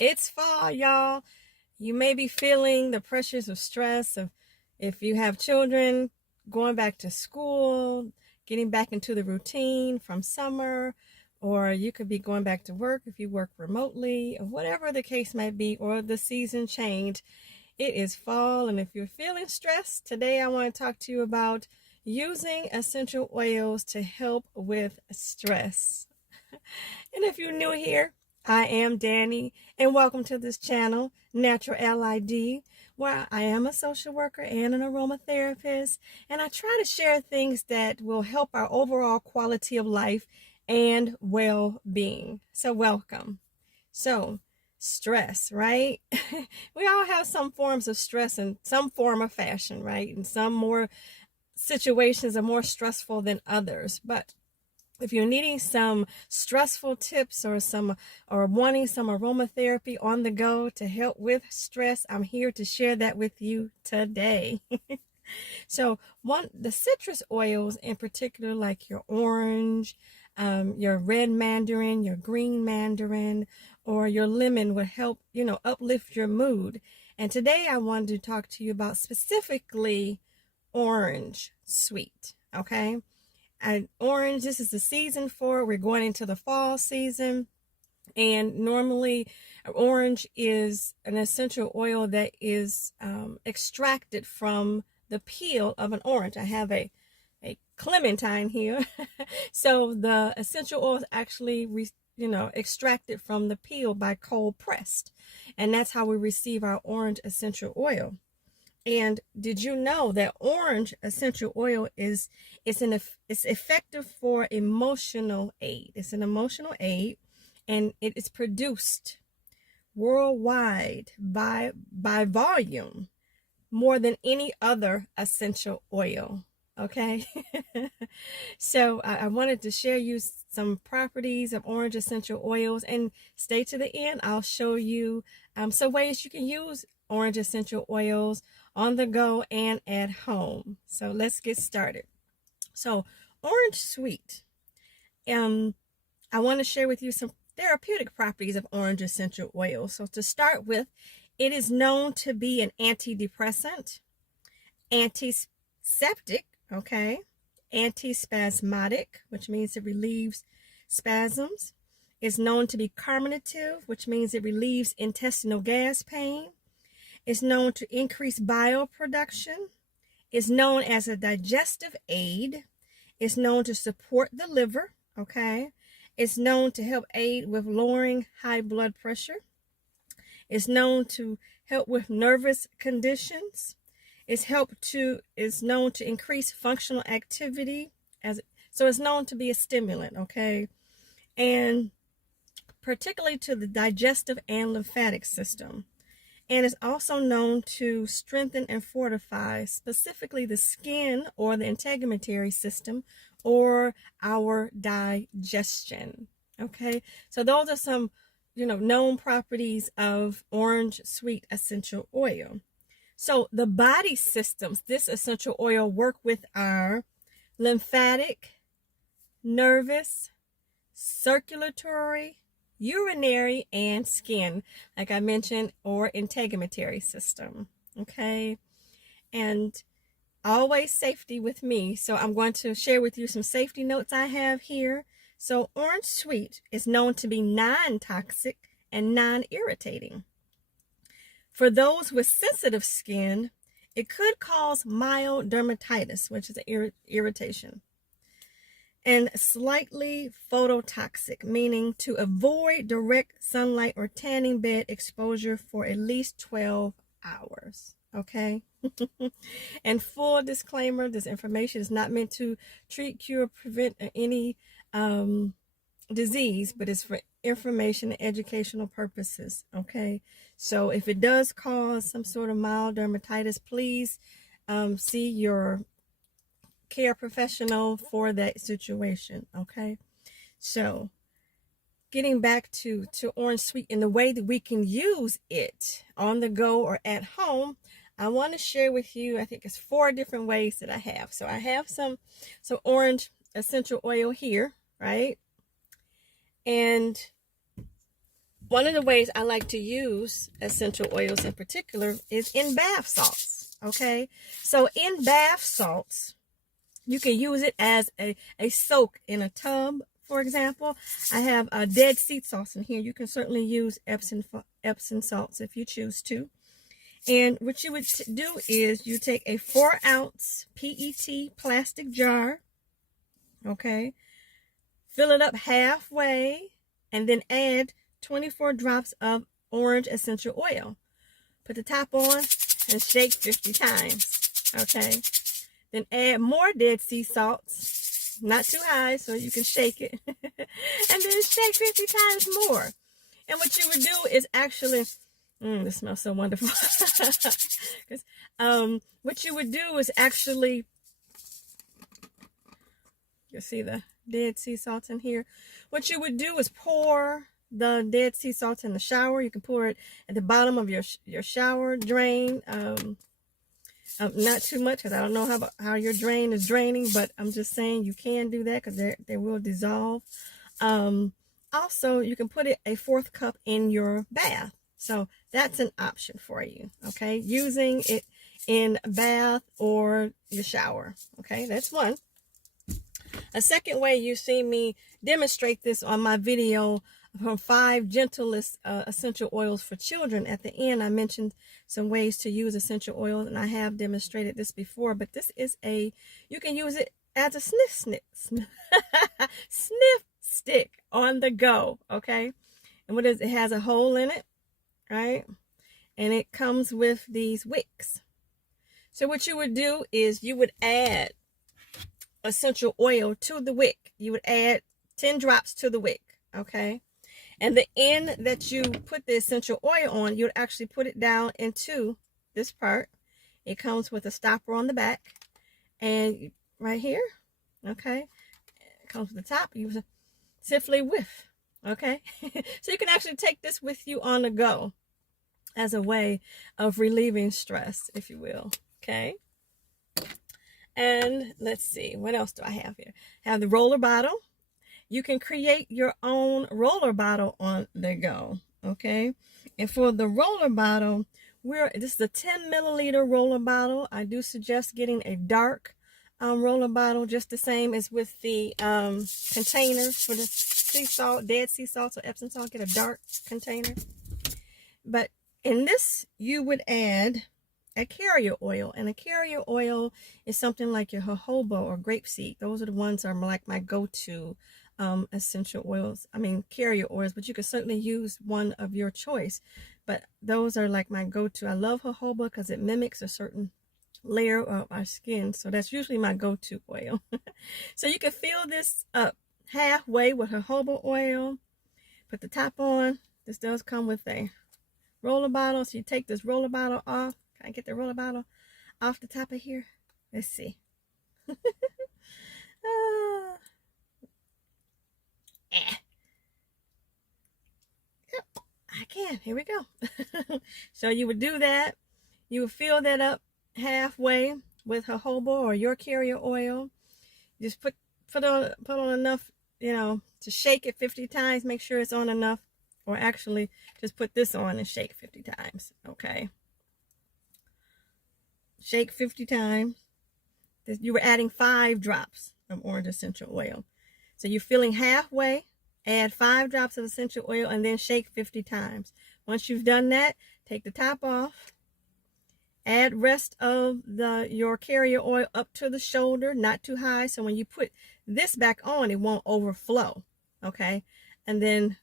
It's fall, y'all. You may be feeling the pressures of stress of if you have children going back to school, getting back into the routine from summer, or you could be going back to work if you work remotely, or whatever the case might be, or the season change. It is fall, and if you're feeling stressed, today I want to talk to you about using essential oils to help with stress. And if you're new here, I am Danny, and welcome to this channel, Natural LID, where I am a social worker and an aromatherapist, and I try to share things that will help our overall quality of life and well-being. So welcome. So, stress, right? We all have some forms of stress in some form of fashion, right? And some more situations are more stressful than others, but if you're needing some stressful tips or wanting some aromatherapy on the go to help with stress, I'm here to share that with you today. So the citrus oils in particular, like your orange, your red mandarin, your green mandarin, or your lemon would help, uplift your mood. And today I wanted to talk to you about specifically orange sweet, okay? And orange, this is the season for it. We're going into the fall season, and normally orange is an essential oil that is extracted from the peel of an orange. I have a clementine here. So the essential oil is actually extracted from the peel by cold pressed, and that's how we receive our orange essential oil. And did you know that orange essential oil is effective for emotional aid? It's an emotional aid, and it is produced worldwide by volume more than any other essential oil. Okay. So I wanted to share you some properties of orange essential oils, and stay to the end. I'll show you some ways you can use orange essential oils on the go and at home. So let's get started. So orange sweet. I want to share with you some therapeutic properties of orange essential oil. So to start with, it is known to be an antidepressant, antiseptic, okay, antispasmodic, which means it relieves spasms. It's known to be carminative, which means it relieves intestinal gas pain. It's known to increase bile production. It's known as a digestive aid. It's known to support the liver, okay? It's known to help aid with lowering high blood pressure. It's known to help with nervous conditions. It's known to increase functional activity, so it's known to be a stimulant, okay? And particularly to the digestive and lymphatic system. And it's also known to strengthen and fortify specifically the skin or the integumentary system or our digestion. Okay, so those are some, known properties of orange sweet essential oil. So the body systems this essential oil work with are lymphatic, nervous, circulatory, urinary, and skin, like I mentioned, or integumentary system. Okay, and always safety with me, so I'm going to share with you some safety notes I have here. So orange sweet is known to be non-toxic and non-irritating. For those with sensitive skin, it could cause mild dermatitis, which is an irritation, and slightly phototoxic, meaning to avoid direct sunlight or tanning bed exposure for at least 12 hours. Okay. And full disclaimer, this information is not meant to treat, cure, prevent any disease, but it's for information and educational purposes. Okay. So if it does cause some sort of mild dermatitis, please see your care professional for that situation. Okay, so getting back to orange sweet and the way that we can use it on the go or at home, I want to share with you, I think it's 4 different ways that I have. So I have some 'essential oil here, right? And one of the ways I like to use essential oils in particular is in bath salts. Okay, so in bath salts, you can use it as a soak in a tub. For example, I have a Dead Sea salts in here. You can certainly use Epsom salts if you choose to. And what you would do is you take a 4-ounce PET plastic jar, okay, fill it up halfway, and then add 24 drops of orange essential oil. Put the top on and shake 50 times, okay? Then add more Dead Sea salts, not too high so you can shake it, and then shake 50 times more. And what you would do is actually, this smells so wonderful. What you would do is actually, you see the Dead Sea salts in here. What you would do is pour the Dead Sea salts in the shower. You can pour it at the bottom of your shower drain. Not too much, because I don't know how your drain is draining, but I'm just saying you can do that because they will dissolve. Also, you can put it a 1/4 cup in your bath. So that's an option for you, okay? Using it in bath or your shower, okay? That's one. A second way you see me demonstrate this on my video from 5 gentlest essential oils for children. At the end, I mentioned some ways to use essential oils, and I have demonstrated this before, but this is you can use it as a sniff stick on the go, okay? And what is it? Has a hole in it, right? And it comes with these wicks. So what you would do is you would add essential oil to the wick. You would add 10 drops to the wick, okay? And the end that you put the essential oil on, you would actually put it down into this part. It comes with a stopper on the back, and right here, okay? It comes with the top. You simply whiff, okay? So you can actually take this with you on the go as a way of relieving stress, if you will, okay? And let's see, what else do I have here? I have the roller bottle. You can create your own roller bottle on the go, okay? And for the roller bottle, this is a 10 milliliter roller bottle. I do suggest getting a dark roller bottle, just the same as with the containers for the sea salt, Dead Sea salts or Epsom salt. Get a dark container. But in this, you would add a carrier oil, and a carrier oil is something like your jojoba or grapeseed. Those are the ones that are like my go-to essential oils. I mean, carrier oils, but you can certainly use one of your choice. But those are like my go-to. I love jojoba because it mimics a certain layer of our skin, so that's usually my go-to oil. So you can fill this up halfway with jojoba oil. Put the top on. This does come with a roller bottle, so you take this roller bottle off. Can I get the roller bottle off the top of here? Let's see. Yep, I can. Here we go. So you would do that. You would fill that up halfway with jojoba or your carrier oil. Just put on enough, to shake it 50 times. Make sure it's on enough, or actually just put this on and shake 50 times. Okay. Shake 50 times. You were adding 5 drops of orange essential oil. So you're filling halfway, add 5 drops of essential oil, and then shake 50 times. Once you've done that, take the top off. Add rest of your carrier oil up to the shoulder, not too high. So when you put this back on, it won't overflow. Okay. And then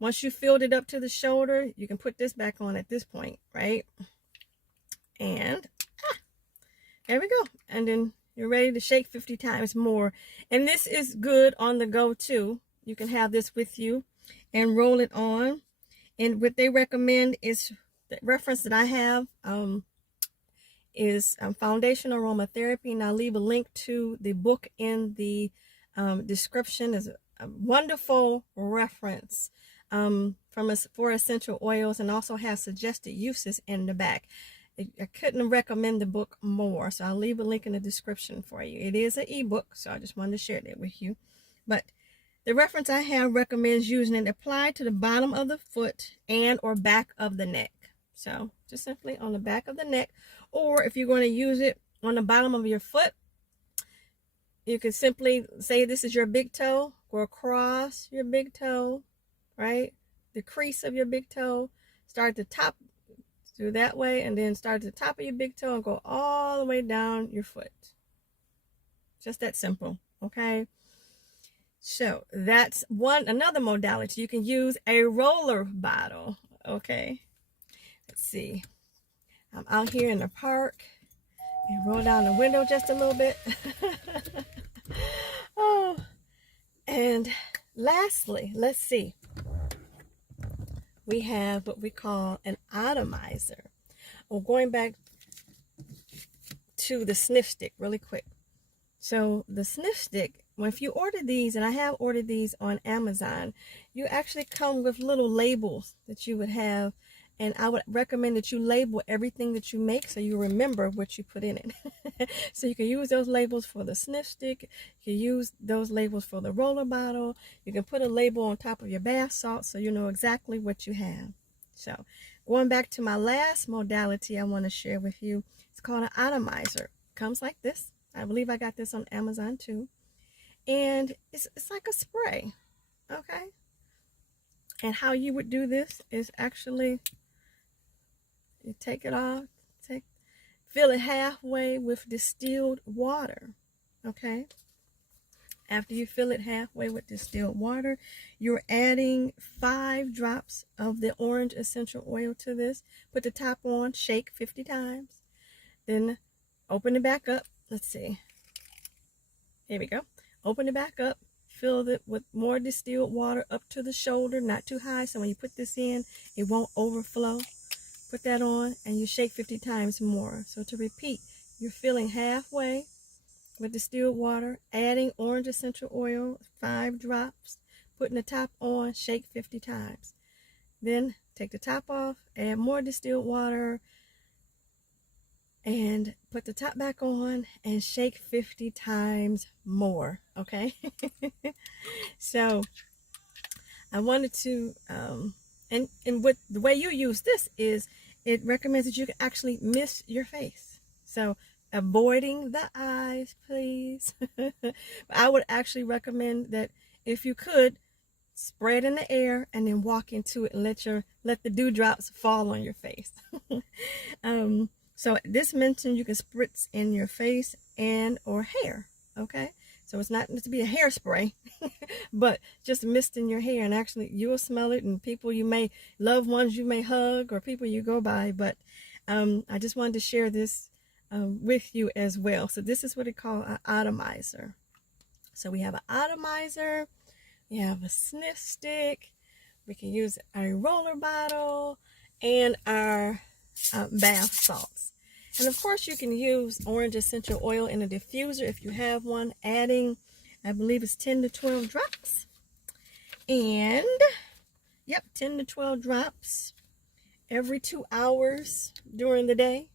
once you filled it up to the shoulder, you can put this back on at this point, right? And there we go. And then you're ready to shake 50 times more. And this is good on the go too. You can have this with you and roll it on. And what they recommend is, the reference that I have is Foundation Aromatherapy. And I'll leave a link to the book in the description. Is a wonderful reference for essential oils, and also has suggested uses in the back. I couldn't recommend the book more, so I'll leave a link in the description for you. It is an ebook, so I just wanted to share that with you. But The reference I have recommends using it applied to the bottom of the foot and or back of the neck. So just simply on the back of the neck, or if you're going to use it on the bottom of your foot, you can simply say this is your big toe, go across your big toe, right? The crease of your big toe, start the top, do that way, and then start at the top of your big toe and go all the way down your foot. Just that simple, okay? So that's another modality. You can use a roller bottle, okay? Let's see. I'm out here in the park and roll down the window just a little bit. Oh, and lastly, let's see. We have what we call an atomizer. Well, going back to the sniff stick really quick. So the sniff stick, well, if you order these, and I have ordered these on Amazon, you actually come with little labels that you would have, and I would recommend that you label everything that you make so you remember what you put in it. So you can use those labels for the sniff stick, you can use those labels for the roller bottle, you can put a label on top of your bath salt so you know exactly what you have. So going back to my last modality I want to share with you, it's called an atomizer. Comes like this. I believe I got this on Amazon too. And it's like a spray, okay? And how you would do this is actually, you take it off, fill it halfway with distilled water, okay? After you fill it halfway with distilled water, you're adding 5 drops of the orange essential oil to this. Put the top on, shake 50 times. Then open it back up. Let's see. Here we go. Open it back up. Fill it with more distilled water up to the shoulder, not too high, so when you put this in, it won't overflow. Put that on, and you shake 50 times more. So to repeat, you're filling halfway with distilled water, adding orange essential oil, 5 drops, putting the top on, shake 50 times. Then take the top off, add more distilled water, and put the top back on and shake 50 times more, okay? So I wanted to, and what the way you use this is, it recommends that you can actually mist your face. So avoiding the eyes, please. I would actually recommend that if you could, spray it in the air and then walk into it and let the dewdrops fall on your face. So this mentioned you can spritz in your face and or hair, okay? So it's not meant to be a hairspray, but just mist in your hair, and actually you will smell it, and people you may, loved ones you may hug or people you go by, but I just wanted to share this with you as well. So this is what they call an atomizer. So we have an atomizer, we have a sniff stick, we can use a roller bottle, and our bath salts. And of course you can use orange essential oil in a diffuser if you have one, adding, I believe it's 10 to 12 drops. And yep, 10 to 12 drops every 2 hours during the day.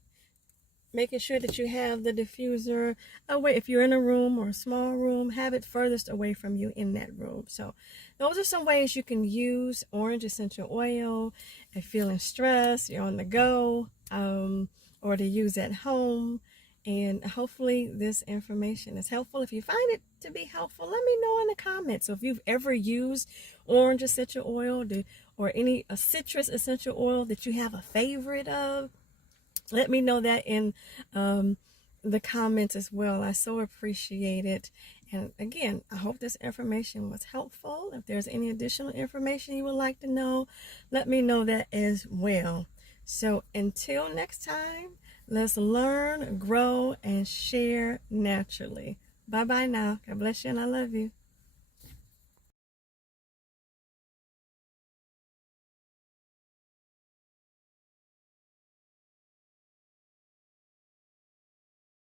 Making sure that you have the diffuser away. If you're in a room or a small room, have it furthest away from you in that room. So those are some ways you can use orange essential oil if feeling stressed, you're on the go, or to use at home. And hopefully this information is helpful. If you find it to be helpful, let me know in the comments. So if you've ever used orange essential oil or any citrus essential oil that you have a favorite of, let me know that in the comments as well. I so appreciate it. And again, I hope this information was helpful. If there's any additional information you would like to know, let me know that as well. So until next time, let's learn, grow, and share naturally. Bye-bye now. God bless you, and I love you.